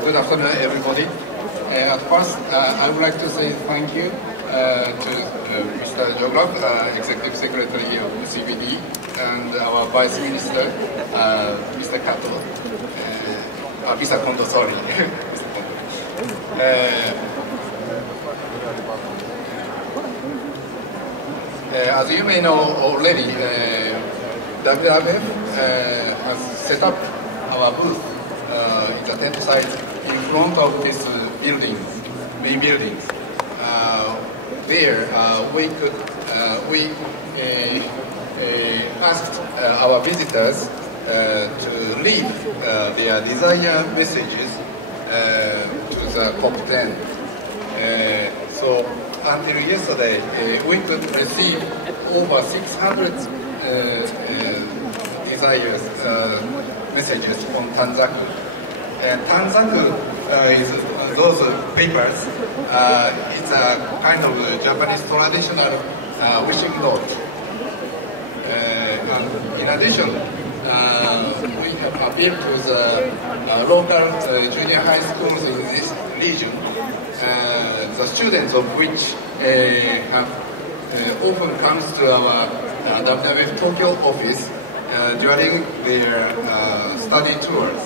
Good afternoon, everybody. At first, I would like to say thank you to Mr. Jograf, Executive Secretary of CBD, and our Vice Minister, Mr. Kato, Mr. Kondo, sorry. Mr. Kondo. As you may know already, WWF has set up our booth in the tent site in front of this building, main building. There, we asked our visitors to leave their desired messages to the COP10. So until yesterday, we could receive over 600 desires messages from TANZAKU. And TANZAKU is those papers. It's a kind of Japanese traditional wishing note. And in addition, we have appealed to the local junior high schools in this region, the students of which have often comes to our WWF Tokyo office during their study tours.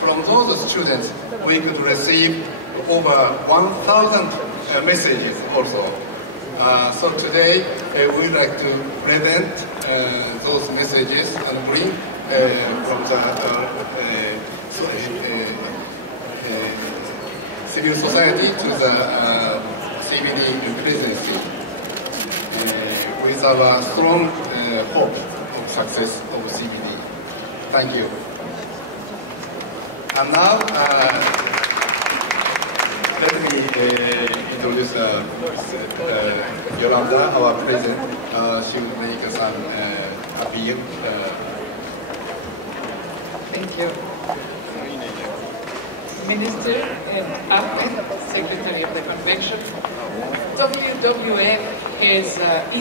From those students, we could receive over 1,000 messages also. So today, we would like to present those messages and bring from the civil society to the CBD presidency with our strong hope of success of CBD. Thank you. And now, let me introduce Yolanda, our president. She will make some appeal. Thank you. Minister and Ahmed, Secretary of the Convention. WWF is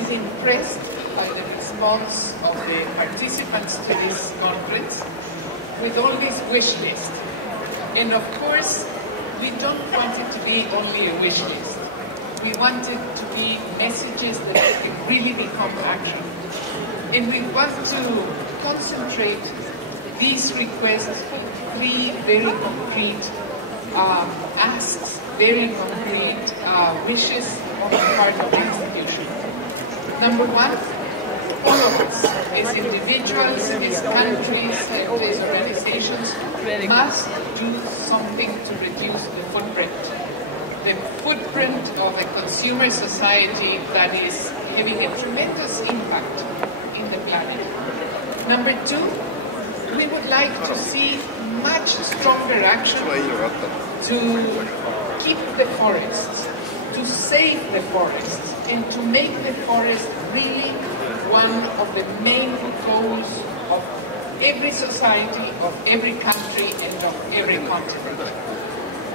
impressed by the response of the participants to this conference with all this wish list. And of course, we don't want it to be only a wish list. We want it to be messages that can really become action. And we want to concentrate these requests for three very concrete asks, very concrete wishes on the part of the institution. Number one, all of us, as individuals, as countries, as organizations, must do something to reduce the footprint of a consumer society that is having a tremendous impact in the planet. Number two, we would like to see much stronger action to keep the forests, to save the forests, and to make the forest really one of the main goals of every society, of every country, and of every continent.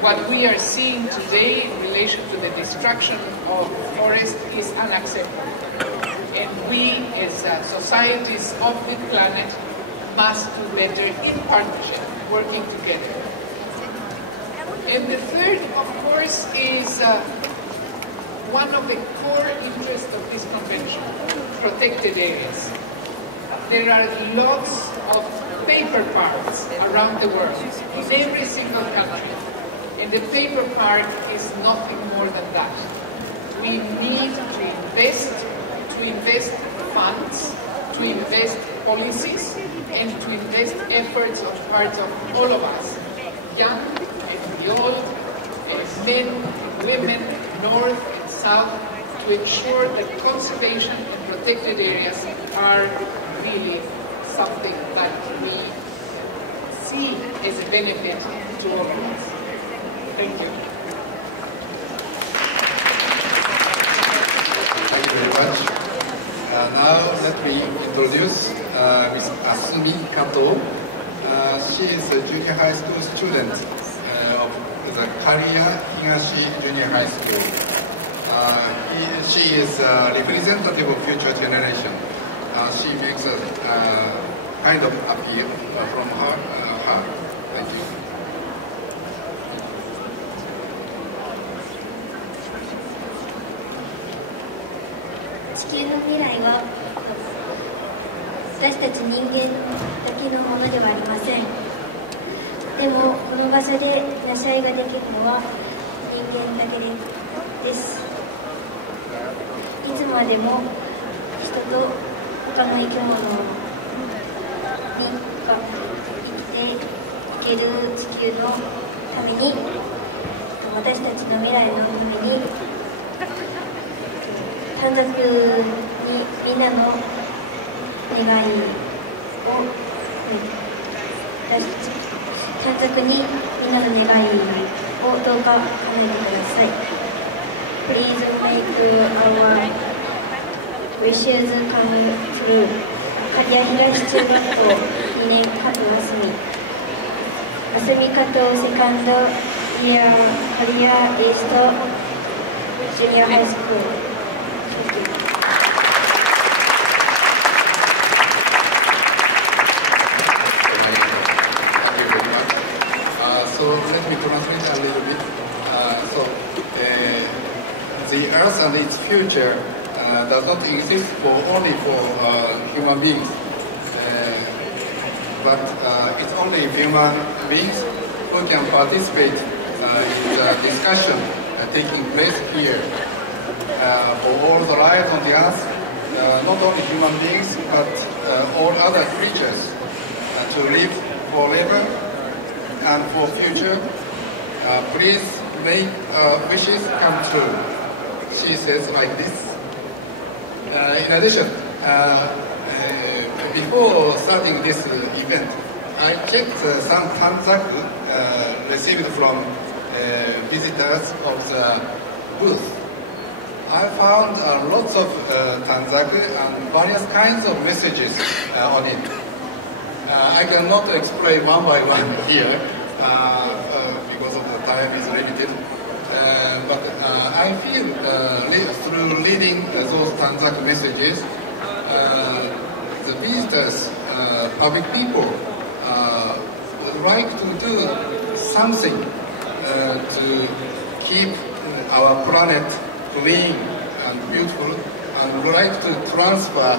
What we are seeing today in relation to the destruction of forests is unacceptable. And we, as societies of the planet, must do better in partnership, working together. And the third, of course, is one of the core interests of this convention, protected areas. There are lots of paper parks around the world, in every single country. And the paper park is nothing more than that. We need to invest funds, to invest policies, and to invest efforts on parts of all of us, young and old, and men and women, north and south, to ensure that conservation and protected areas are really something that we see as a benefit to all of us. Thank you. Thank you very much. Now let me introduce Ms. Asumi Kato. She is a junior high school student of the Kariya Higashi Junior High School. She is a representative of future generation. She makes kind of appeal from her. Thank you. 地球の未来は私たち人間だけのものではありません。でもこの場所でなし合いができるのは人間だけです。いつまでも人と他の生き物に生きていける地球のために、私たちの未来のために、短冊にみんなの願いを、短冊にみんなの願いをどうか叶えてください。Please make our wishes come true. 刈谷東中学校2年加藤あすみ。あすみ加藤セカンドイヤー刈谷イーストジュニアハイスクール。So let me translate a little bit. The Earth and its future does not exist only for human beings, but it's only human beings who can participate in the discussion taking place here. For all the life on the Earth, not only human beings but all other creatures to live forever and for future, please make wishes come true. She says like this. In addition, before starting this event, I checked some TANZAKU received from visitors of the booth. I found lots of TANZAKU and various kinds of messages on it. I cannot explain one by one here because of the time is limited. But I feel through reading those TANZAKU messages, the visitors, public people, would like to do something to keep our planet clean and beautiful, and would like to transfer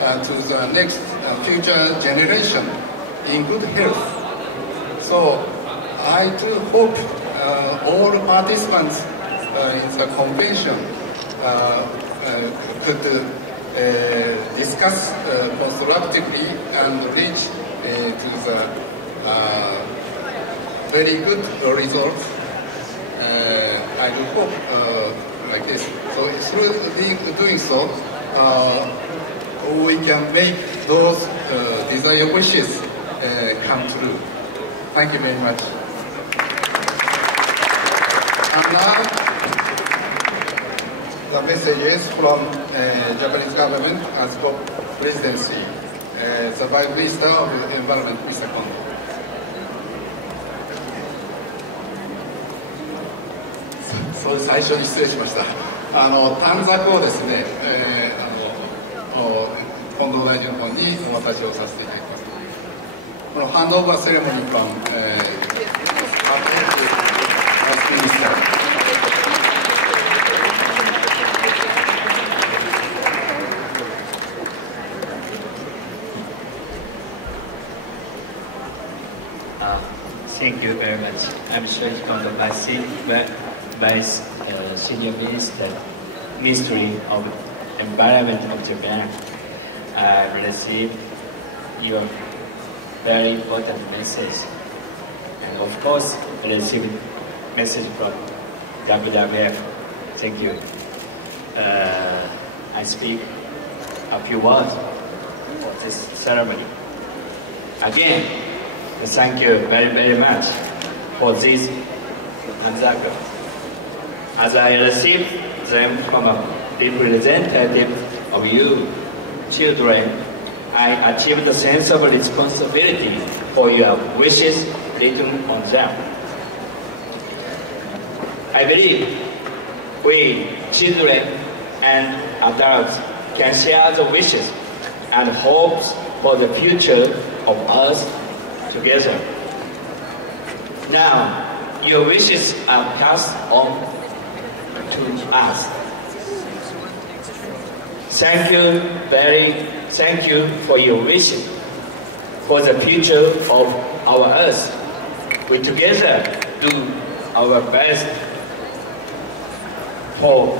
to the next future generation in good health. So I too hope all participants in the convention could discuss constructively and reach to the very good results. I do hope like this. So through doing so, we can make those desired wishes come true. Thank you very much. And now, the messages from Japanese government as COP presidency. The Vice Minister of Environment, Mr. Kondo. そう最初に失礼しました。短冊をですね、近藤大臣の方にお渡しをさせていただきます。このハンドオーバーセレモニーfrom Vice Minister. Thank you very much. I'm Shoichi Kondo, Vice Senior Minister, Ministry of Environment of Japan. I received your very important message, and of course, I received message from WWF. Thank you. I speak a few words for this ceremony. Again, thank you very, very much for this TANZAKU. As I received them from a representative of you, children, I achieved a sense of responsibility for your wishes written on them. I believe we, children and adults, can share the wishes and hopes for the future of us together. Now, your wishes are passed on to us. Thank you for your wishes for the future of our earth. We together do our best for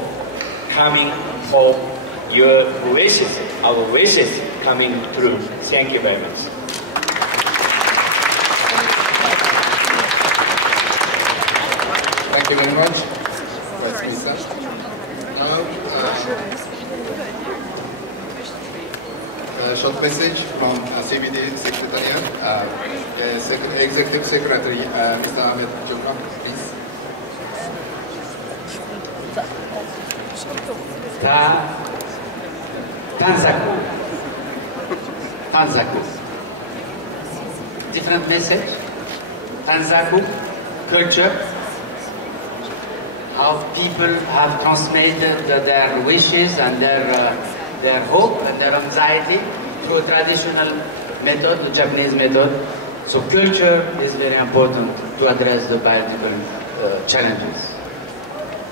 your wishes, our wishes coming through. Thank you very much. Thank you very much, Vice Minister. Now, short message from CBD Secretariat, Executive Secretary, Mr. Ahmed Jumra, please. TANZAKU. Different message. TANZAKU, culture. How people have transmitted their wishes and their hope and their anxiety through a traditional method, the Japanese method. So culture is very important to address the biological challenges.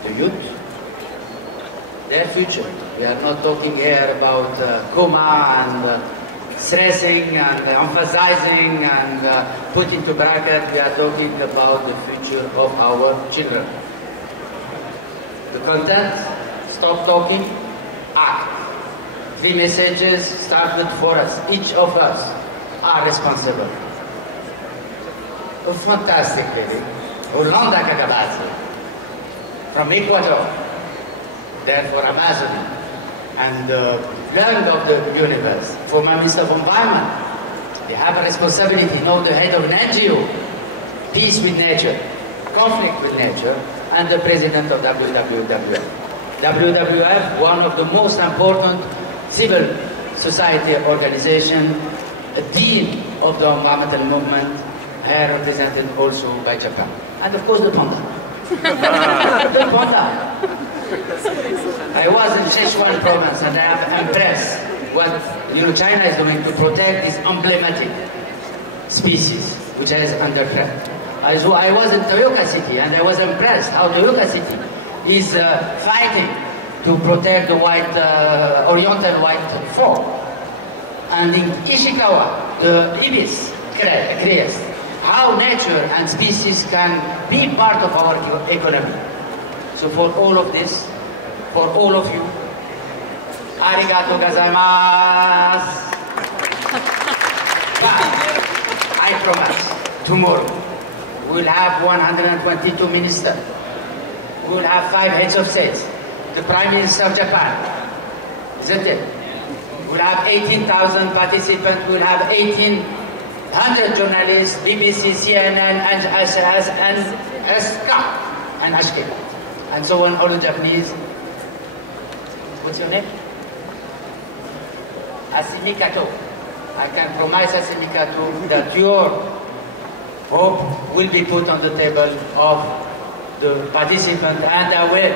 The youth, their future. We are not talking here about coma and stressing and emphasizing and put into bracket. We are talking about the future of our children. The content, stop talking, act. 3 messages started for us. Each of us are responsible. A fantastic lady, Orlando Kagabazzi, from Ecuador, therefore Amazonia, and the land of the universe, former Minister of Environment. They have a responsibility, the head of an NGO, peace with nature, conflict with nature, and the president of WWF. WWF, one of the most important civil society organization, a dean of the environmental movement, here represented also by Japan. And of course the panda. The panda. I was in Sichuan province and I am impressed what China is doing to protect this emblematic species which is under threat. I was in Toyota City and I was impressed how Toyota City is fighting to protect the oriental white frog. And in Ishikawa, the ibis crest, how nature and species can be part of our economy. So for all of this, for all of you, arigatou gozaimasu. But I promise, tomorrow, we'll have 122 ministers. We'll have 5 heads of states. The Prime Minister of Japan, isn't it? We'll have 18,000 participants. We'll have 1,800 journalists, BBC, CNN, and SK, and HK, and so on, all the Japanese. What's your name? Asimikato. I can promise Asimikato that your hope will be put on the table of the participants, and I will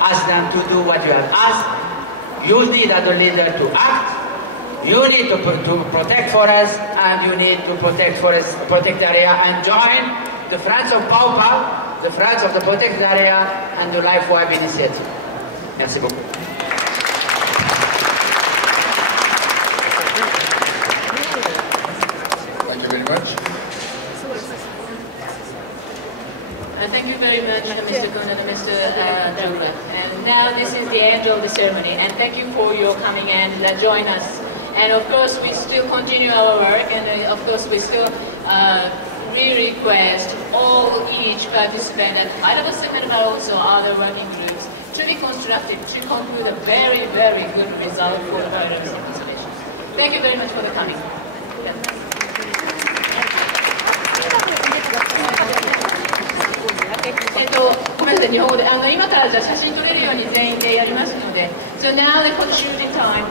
ask them to do what you have asked. You need as a leader to act. You need to protect forests, and you need to protect the area, and join the Friends of Paupa, the Friends of the Protected Area, and the Life Web Initiative. Merci beaucoup. Thank you very much. Thank you very much, Mr. Kun and Mr. Dawla. And now this is the end of the ceremony. And thank you for your coming and join us. And of course, we still continue our work. And of course, we still request each participant at either the seminar but also other working groups to be constructive, to conclude a very, very good result for the biodiversity conservation. Thank you very much for the coming. So now the concluding time.